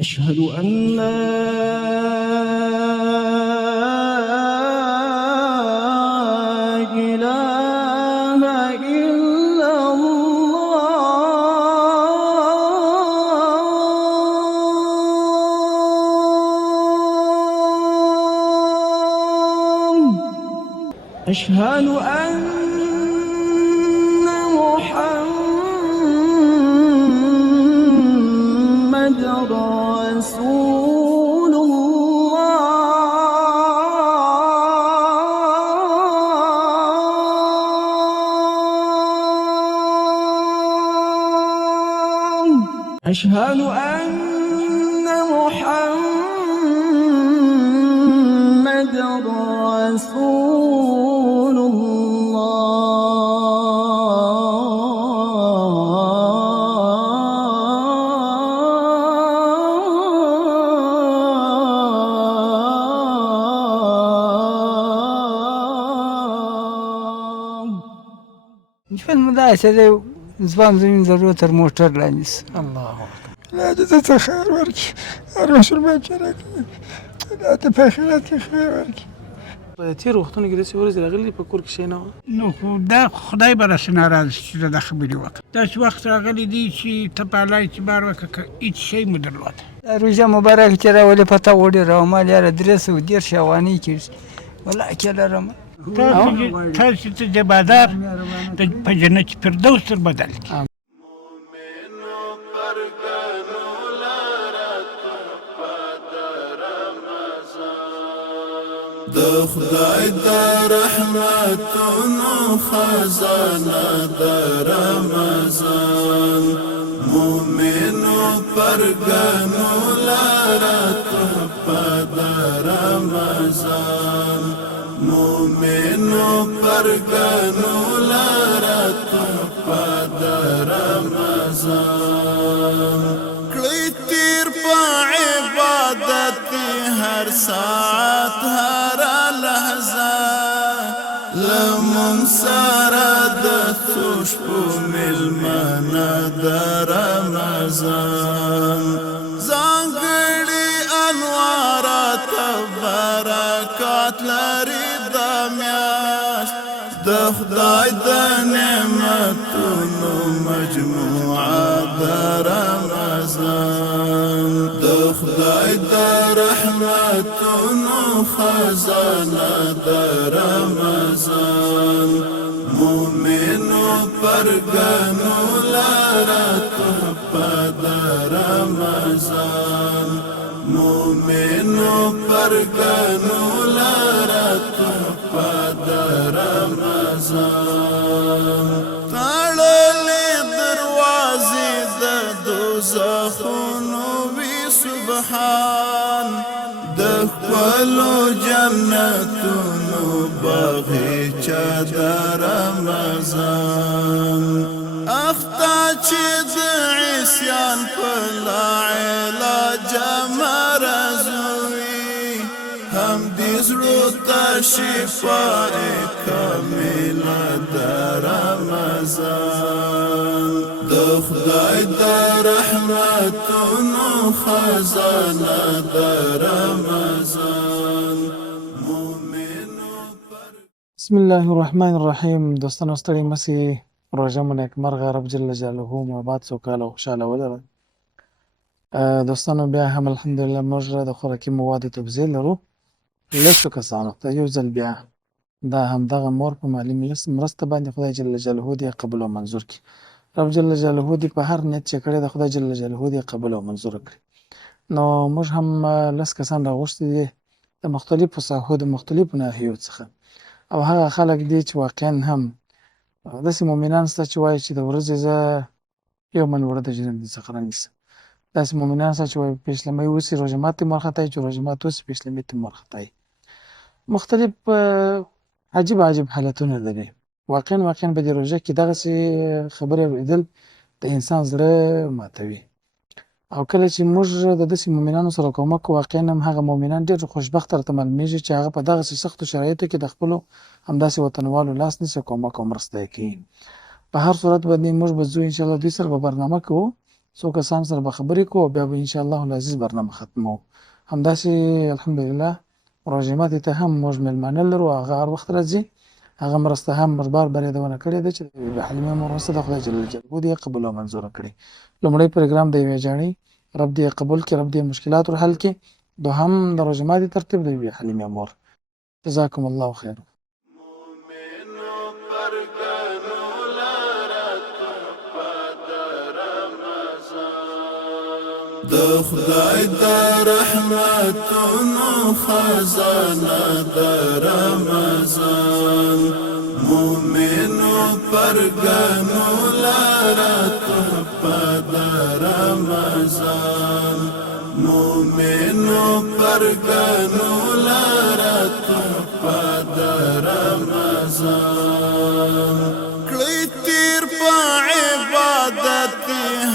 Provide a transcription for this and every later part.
أشهد أن لا إله إلا الله. أشهد أن محمد رسول الله. أشهد أن محمد رسول ژوند مو داسې دی ځوان زمین ضرورت تر موټر لاندې سو. الله اکبر. لا دې ته خیر ورکړي، هر رسول باید چې راکړي، دا ته په آخرت کې خیر ورکړي. په تېرو وختونو کې داسې ورځې راغلي په کور کې شی نه وه. نو خو دا خدای به راسې ناراضه شي چې زه دا خبرې وکړم. داسې وخت راغلی دی چې ته په الله اعتبار وکړه که هېڅ شی مو درلوده. دا روژه مبارک چې راولې پته وړې راومال یاره 310 افغانۍ کېږي والله کې لرم. تاسې ته د بازار په جنت فردوس تر بدل کړي. د خدای د رحمتونو خزانه د رمضان مومنو پرګنو لاره تحفه د رمضان مومنو پرګنو لاره تحفه د رمضان کړي تیر په عبادت هر ساعت هر لحظه لمن سره د خوشبو ملمنه د رمضان ځانګړي انوارات برکات لري د میاشت د خدای د نعمتونو مجموعه د رمضان د خدای د رحمتونو خزانه د رمضان مومنو پرګنو لاره تحفه د رمضان مومنو پرګنو لاره تحفه د رمضان تړلې دروازې د دوزخونو وي سبحان د خپلو جنتونو باغچه د رمضان اخته چې د عصیان په لا علاج مرضوي هم دې زړه ته شفاء کامله د رمضان د خدای د رحمتونو خزانه د رمضان بسم الله الرحمن الرحیم. دوستانو ستړي مسئ، روژه مو نیکمرغه، رب جل جلاله مو آباد سوکاله او خوشحاله ولره. دوستانو بیا هم الحمدلله موږ د خوراکي موادو توزیع لرو لسو کسانو ته یو ځل بیا دا همدغه مور په مالي مرسته باندې خدای جل جلاله دې قبول او منظور کړي. رب جل جلاله دې په هر نیت چې کړی د خدای جل جلاله دې قبول او منظور کړي. نو موږ هم لس کسان راغوښتي دي د مختلفو ساحو د مختلفو ناحیو څخه، او هغه خلک دي چې واقعا هم داسې مؤمنان شته چې وایي چې د ورځې زه یو من وړه د جنت څخه رانیسم. داسې مؤمنان شته چې وایي پیشلمۍ اوسي روژه ماتي مورختی، چې روژه مات اوسي پیشلمۍ ته مورختی. مختلف عجیب حالتونه لري. واقعا په دې روژه کې دغسې خبرې اورېدل د انسان زړه ماتوي. او کله چې موږ د داسې مؤمنانو سره کومک کوو، واقعا هم هغه مؤمنان ډېر خوشبخته راته معلومیږي چې هغه په دغسې سختو شرایطو کې د خپلو همداسې وطنوالو لاس نیسي، کومک او مرسته یې کوي. په هر صورت باندې موږ به ځو انشاءالله دوی سره به برنامه کوو څو کسان سره به خبرې کوو بیا به انشاءالله العزیز برنامه ختمو. همداسې الحمدلله روژه ماتي ته هم موږ میلمانه لرو، هغه هر وخت راځي. هغه مرسته هم موږ بریدونه کړې ده چې د بې حلیمې مور مرسته د خدای جل جلاله دې قبول او منظوره کړي. لومړی پروګرام د یوې جاڼۍ رب دې قبول کړي، رب دې مشکلات ور حل کړي. دوهم د روژه ماتي ترتیب د بې حلیمې مور. جزاکم الله خیر. د خدای د رحمتونو خزانه د رمضان مومنو پرګنو لاره تحفه د رمضان مومنو پرګنو لاره تحفه د رمضان کړئ تیر په عبادت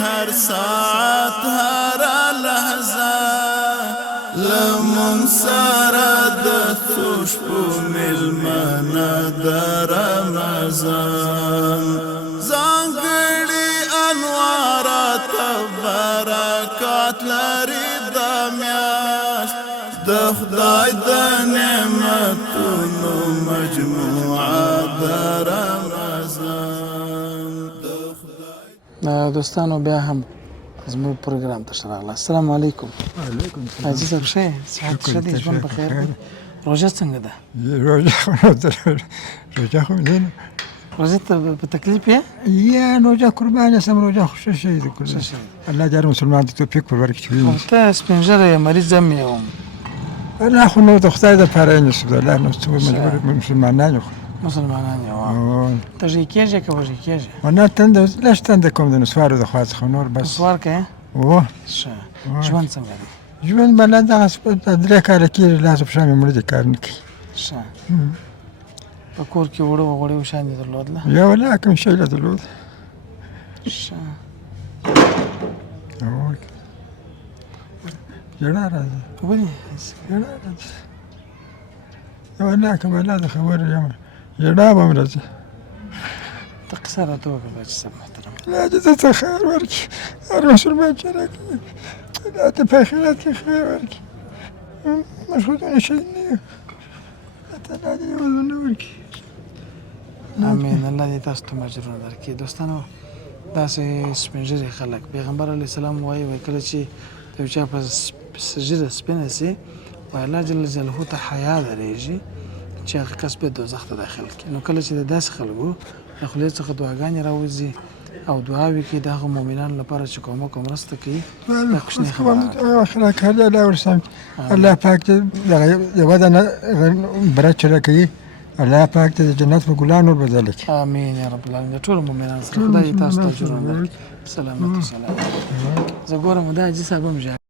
هر ساعت هر لحظه لمن سره د خوشبو ملمانه د رمضان ځانګړي انوارات برکات لري د میاشت د خدای د نعمتونو مجموعه د رمضان. دوستانو بیا هم زموږ پروګرام ته ښه راغلاست. السلام علیکم. وعلیکم السلام. حاجي صاحب ښه یې؟ صحت ښه دی؟ ژوند په خیر دی؟ روژه څنګه ده؟ روژه خو نه روژه ته په تکلیف یې؟ یا روژه قربان هستم، روژه خو ښه شی دی کله. الله دې هر مسلمان ته توفیق ورکړي. خو ته سپین ږیری یې، مریض هم یې وم. الله خو نو د خدای دپاره یې نصیب ده، الله نو څه مجبور مسلمانان یو. مسلمانان یې وم. تږی کېږې که وږی کېږې؟ نه تنده لږ تنده کوم د نسوارو د خوا څخه، نور بس. نسوار کوې؟ ښه. ژوند څنګه دی؟ ژوند بله دغسې 3 کاله کېږي لاس په شا مې مړه دي، کار نه کوي. ښه. په کور کې اوړه وغوړې وشیان دې درلودله؟ یو لا کوم شی له درلود. ښه. ژړا راځي. ولې؟ ژړا راځي. یو لا کوم الله د خبرې یم ژړا به م راځي. ته قصه راته وکړه باچي صاحب محترم. الله دې ته خیر ورکړي، هر مسلمان چې راکړي الله ته په آخرت کې خیر ورکړي. موږ خو دونه شی نه یو، الله دې یوازونه ورکړي. امین. الله دې تاسو ته اجرونه درکړي. دوستانو داسې سپین ږیري خلک پیغمبر علیه السلام وایي کله چې د یو چا په ږیره سپینه سي وایي الله جل جلاله ته حیا درېږي چې هغه کس به دوزخ ته داخل کړي. نو کله چې د داسې خلکو د خولې څخه دعاګانې راوځي او دعاوې کوي د هغه مؤمنانو لپاره چې کومک او مرسته کوي دا کوچنۍ خبره ده. الله ورسم الله پاک دې دغه یوه دانه برکت چې راکوي الله پاک دې د جنت په ګلانو بدله کړي. امین یا رب العالمین. د ټولو مؤمنانو سره خدای دې تاسو ته اجرونه درکړي. سلامت سلام. زه ګورم دا حاجي صاحب هم ژاړي.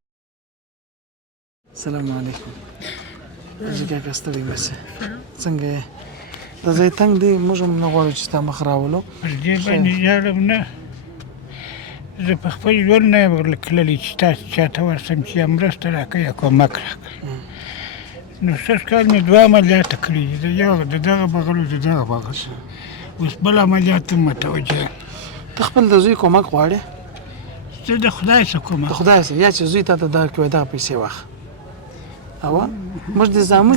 السلام علیکم. حاجي کاکا ستړی مه سې، څنګه یې؟ دا ځای تنګ دی، موږ هم نه غواړو چې ستا مخ راولو. پر دې باندې ژاړم نه، زه په خپل ژوند نه یم تللی چې تاسو چاته ورسم چې یا مرسته راکړه یا کومک راکړه. نو 6 کال مې 2 عملیاته کړي دي، د دغه بغل او د دغه بغل. اوس بل عملیات ته متوجه یم. ته خپل د زوی کومک غواړې؟ زه د خدای څخه کومک. د خدای څخه یا چې زوی تا ته درکړي دغه پیسې واخله. اوه موږ دې زامن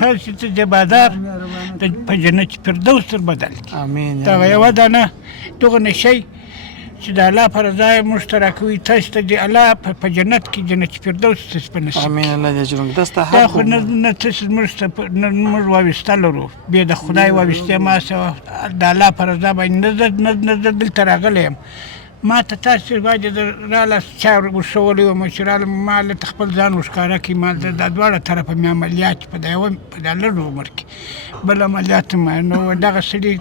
تاسو ته د بادار په جنت فردوس تر بدل کړي. امین. دغه یوه دانه دغه نشی چې د الله پر ځای موږ ته راکوي، تاسو ته د الله په جنت کې جنت فردوس تاسو په نصیب. امین. الله دې اجرونه دا ستا دا حق خو نه تاسو موږ ته موږ واویسته لرو، بیا د خدای واویستې ما څه د الله پر ځای باندې نه دلته راغلی یم. ما ته تاسو باید راله چا ورښولی وم چې راله ما هلته خپل ځان ورښکاره کړي. ما د دواړه طرفه مې عملیات په دا لږ عمر کې بل عملیات ما نو دغه سړي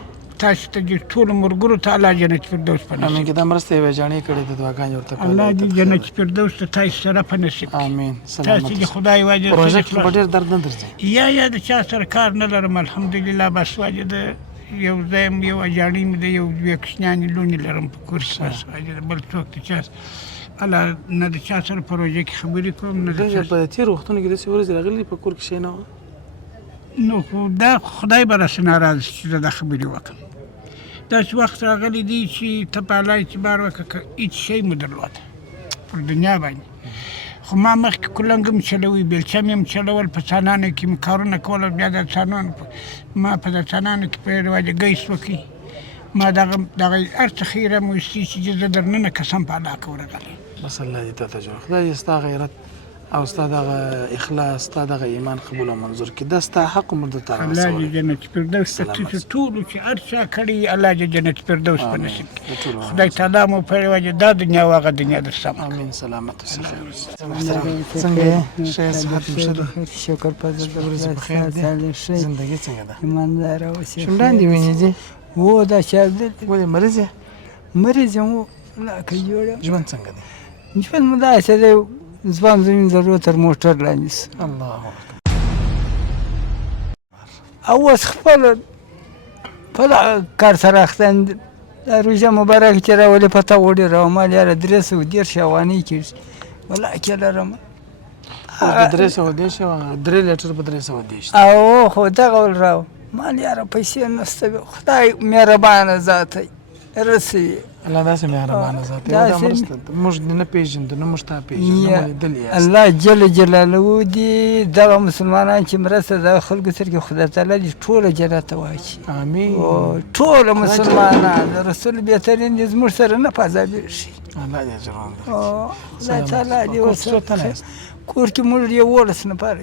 تاسو ته د ټولو ملګرو ته الله جنت فردوس په نصیب. امین. که دا مرسته یوې جاڼۍ کړې ده دعاګانې ورته کولی. الله دې جنت فردوس ته تاسو سره په نصیب کړي. امین. تاسو د خدای واجب روژه کې په ډېر درد نه درځي؟ یا د چا سره کار نه لرم الحمدلله، بس واجب د یو ځای یو اجاړي مې د یو 2 کوچنیانې لوڼې لرم په کور کې، بس واجب بل څوک د چا الله نه د چا سره په روژه کې خبرې کوم نه د چا. په تېرو وختونو کې داسې ورځې راغلي په کور کې شی نه وه؟ نو خو دا خدای به راسه ناراضه شي چې زه دا خبرې وکړم. داسې وخت راغلی دی چې ته په الله اعتبار وکړه که هېڅ شی مو درلوده پر دنیا باندې خو ما مخکې کولنګ هم چلوي بیلچه مې هم چلول په څانانو کې مې کارونه کول بیا د څانانو ما په د څانانو کې په رواجه ګیس وکړي ما دغه هر څه خیره مو ایستي چې زه در ننه قسم په الله که ورغلی بس الله دې تا ته جوړ خدای دې ستا غیرت او ستا دغه اخلاص ستا دغه ایمان قبول او منظور کړي دا ستا حق عمر درته الله رارسولی دې جنت فردوس ته ټولو چې هر چا کړي الله دې جنت فردوس په نصیب کړي خدای تعالی مو په رواجه دا دنیا او هغه دنیا در سمه کړي امين سلامت اوسې خیر اوسې څنګه یې ښه صحت مو ښه ده شکر په ورځې په خیر دی زندګي څنګه ده ایماندار اوسې شونډان دې وینې دي و دا چاودل ولې مریض یې مریض یم لا که جوړ ژوند څنګه دی ژوند مو داسې دی ځوان زمین ضرورت تر موټر لاندې سو الله او اوس خپله په دغه کار سره اخته یم دا روژه مبارک چې راولې پته وړې راومال یاره 310 افغانۍ کېږي ولاکې لرم په 310 3 لیټر په 310 او خو دغه ول راو مال یاره پیسې نسته خدای مهربانه ذات دی رسوي الله داسې مهربانه ذات دی دا مرسته موږ نه پېژنو نه موږ تا پېژنو نه لیدلي یاست الله جل جلاله دې دغه مسلمانان چې مرسته د خلکو سره کې خدای تعالی دې ټوله جنت ته واچي امين ټوله مسلمانان د رسول بهترین دې زموږ سره نه په عذابېږي الله دې اجر ورکړي خدای تعالی دې ورسره کور کې موږ 11 نفر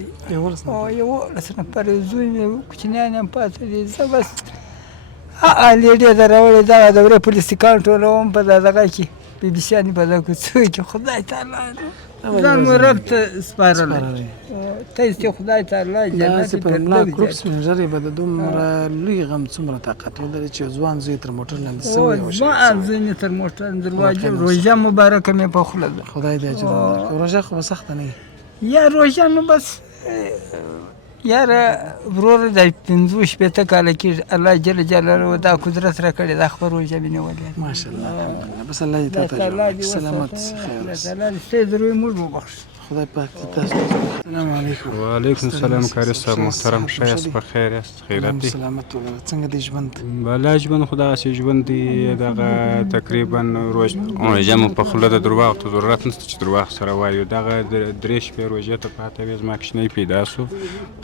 یو 11 نفر زوی مې کوچنیان هم پاتې دي زه بس لیډې در راوړې دغه دورې پولیسیکان ټولوم په دغه کې بي بي سیانې په دغه کوڅو کې خدای تعالی ځان مو رب ته سپارلی ته چې خدای تعالی داسې په ملا کړوپ سپین ږیری به د دومره لوی غم څومره طاقت ولري چې ځوان زوی تر موټر لاندې سوی وشي ځوان زوی مې تر موټر دروازې روژه مبارکه مې په خوله ده خدای دې اجر ورکړي روژه خو به سخته نه یا روژه نو بس یاره وروره د 15 شپېته کاله کېږي الله جل جلاله دا قدرت راکړی دا خپل روژه مې نیولې ماشاءالله الحمدلله بس الله دې تا ته جوړ کړي سلامت خیر اوسې تعالی دې ستاسې ضروري موږ وبخښي خدای پاک دې تاسو السلام علیکم وعلیکم السلام کاری صاحب محترم ښه یاست په خیر یاست خیرات دی سلامت ولره څنګه دی ژوند بالا ژوند خو دغسې ژوند دی دغه تقریبا روژه مو په خوله د درواغو ته ضرورت نشته چې درواغ سره وایو دغه 3 شپې روژې ته پاته وې زما کوچنی پیدا سو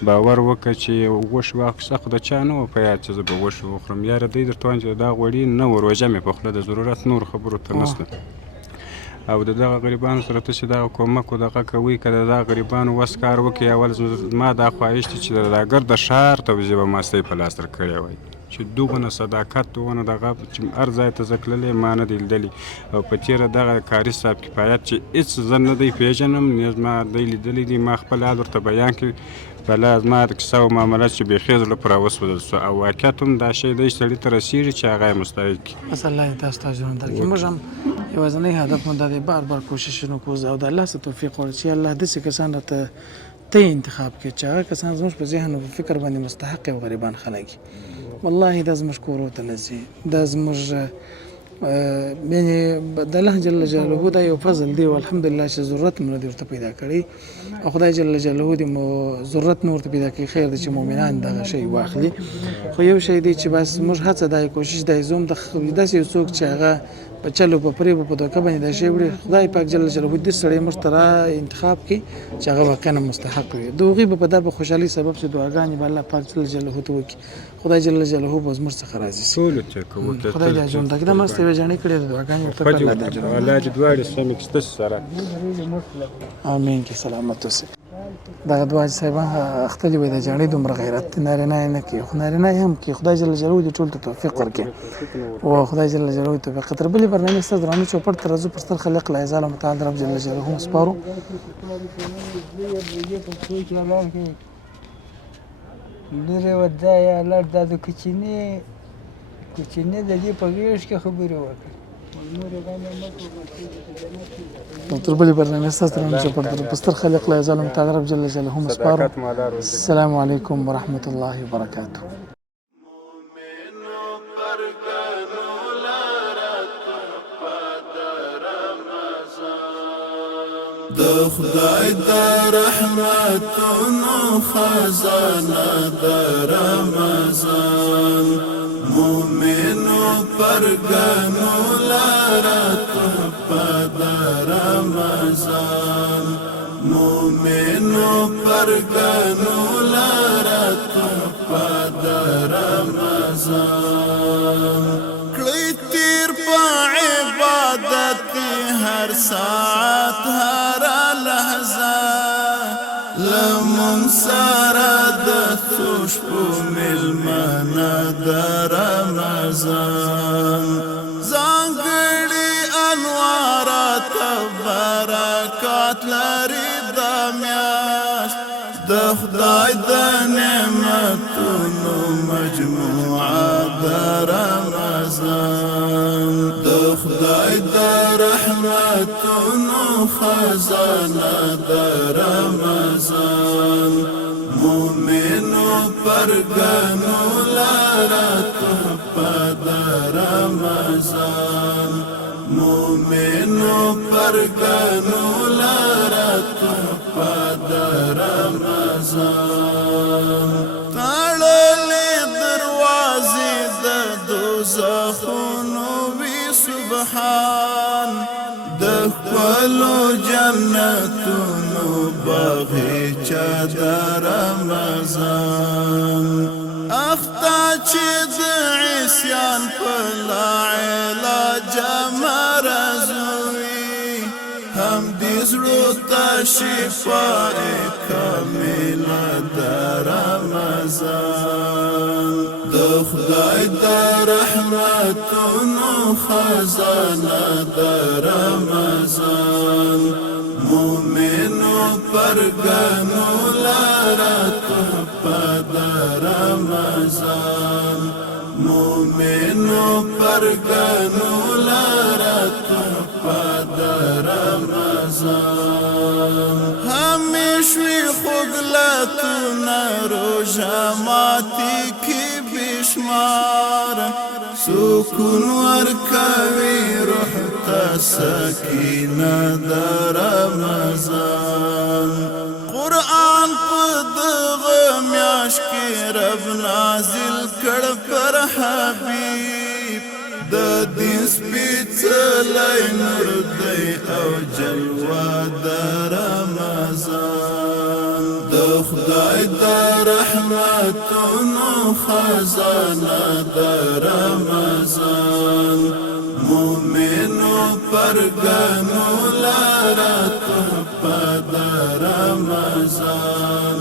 باور وکړه چې غوښې واخیسته خو د چا نه وه په یاد چې زه به غوښې وخورم یاره دی درته وایم چې دا غوړي نه وه روژه مې په خوله د ضرورت نور خبرو ته نشته او د دغه غریبانو سره ته چې دغه کومک و دغه کوئ که د دغه غریبانو وس کار وکړي اول زما دا خواهش دی چې د ګرده ښار توزیع به ما ستی په لاس در کړی وای چې دغونه صداقت دغونه دغه چې هر ځای ته زه تللی ما نه دی لیدلی او په تېره دغه کاري صاحب کفایت چې هېڅ زه نه دی پېژنم نه زما دی لیدلی دی ما خپل حال ورته بیان کړي بله زما د کیسه او معاملات چې بیخي زړه پرې راوسوځل سو او واقعیت هم دا شی دی سړي ته رسېږي چې هغه یې مستحق کړي بس الله دې تاسو ته اجر درکړي موږ هم یوازینی هدف مو دا دی بار بار کوششونه کوو او د الله څخه توفیق غواړو چې الله داسې کسان راته ته انتخاب کړي چې هغه کسان زموږ په ذهن او فکر باندې مستحق او غریبان خلک والله دا زموږ کورو ته نه ځي دا زموږ یعنې د الله جل جلاله دا یو فضل دی او الحمدلله چې ضرورت مو نه دی ورته پیدا کړی او خدای جل جلاله دې مو ضرورت نه ورته پیدا کړي خیر دی چې مؤمنان دغه شی واخلي خو یو شی دی چې بس موږ هڅه دا کوشش دی زوم د داسې یو څوک چې هغه په چلو په پرې په دوکه باندې دا شی وړي خدای پاک جل جلاله دې سړی موږ ته انتخاب کړي چې هغه واقعا مستحق وي د هغوی به په دا په خوشحالي سبب چې دعاګانې به الله پاک جل جلاله ته وکړي خدای جل جلاله به زموږ څخه راضي شي ټولو ته کوو خدای دې اجر درکړي دا مرستې به جانې کړې دعاګانې ورته کړه الله دې اجر الله دې دواړې سمې کړي ستاسو سره امين کې سلامت اوسې دغه دعا چې صاحبان اختلي وي د جاڼې دومره غیرت نارینه یې نه کوي خو نارینه یې هم کوي خدای جل جلاله دې ټول ته توفیق ورکړي او خدای جل جلاله دې توفیق تر بلې برنامې ستاسو درانه چوپړ ته راځو پر ستر خلق لا یزال متعال رب جل جلاله سپارو لرې ودایه لړ دا د کوچني د دې په غېږ کې خبرې وکړه تر بلې برنامې ستاسو درانه چوپړ ته پر ستر خلق لا یزال متعال رب جل جلاله سپارو السلام علیکم ورحمة الله وبرکاته د خدای د رحمتونو خزانه د رمضان مومنو پرګنو لاره تحفه د رمضان مومنو پرګنو لاره تحفه د رمضان کړی تیر په عبادت هر ساعت هر لحظه لمن سره د خوشبو ملمنه د رمضان ځانګړي انوارات برکات لري د میاشت د خدای د نعمتونو مجموعه د رمضان د خدای د رحمتونو خزانه د رمضان مومنو پرګنو لاره تحفه د رمضان مومنو پرګنو لاره تحفه د رمضان تړلې دروازې د دوزخونو وي سبحان د خپلو جنتونو باغچه د رمضان اخته چې د عصیان په لا علاج مرض وي هم دې زړه ته شفا کامله د رمضان د خدای د رحمتونو خزانه د رمضان مومنو پرګنو لاره تحفه د رمضان مومنو پرګنو لاره تحفه د رمضان همیشوي خوګلتونه روژه ماتي کې بشمار سکون ورکوي روح ته سکینه د رمضان قرآن په دغه میاشت کې رب نازل کړ پر حبیب د دین سپېڅلی نور دی او جلوه د رمضان د خدای د رحمتونو خزانه د رمضان مومنو پرګنو لاره تحفه د رمضان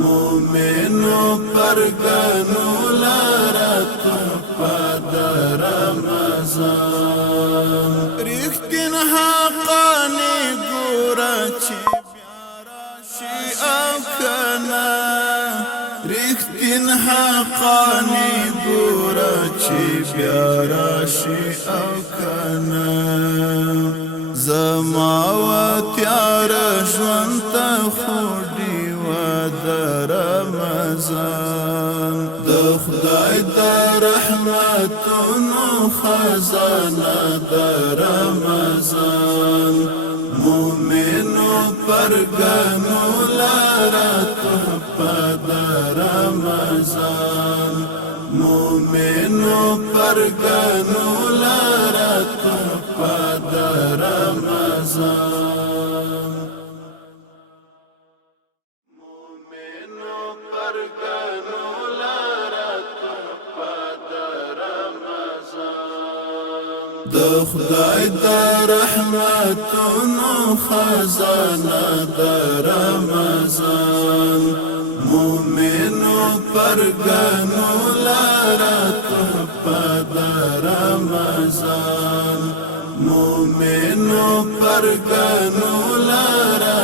مومنو پرګنو لاره تحفه د رمضان رښتین حقانی ګوره چې بیا راشي او کنه رښتین حقانی ګوره چې بیا راشي او کنه زما و تیار ژوند ته خو ډیوه د رمضان د خدای د رحمتونو خزانه د رمضان مومنو پرګنو لاره تحفه د رمضان مومنو پرګنو لاره تحفه د رمضان مومنو پرګنو لاره تحفه د رمضان د خدای د رحمتونو خزانه د رمضان مومنو پرګنو لاره تحفه د رمضان مومنو پرګنو لاره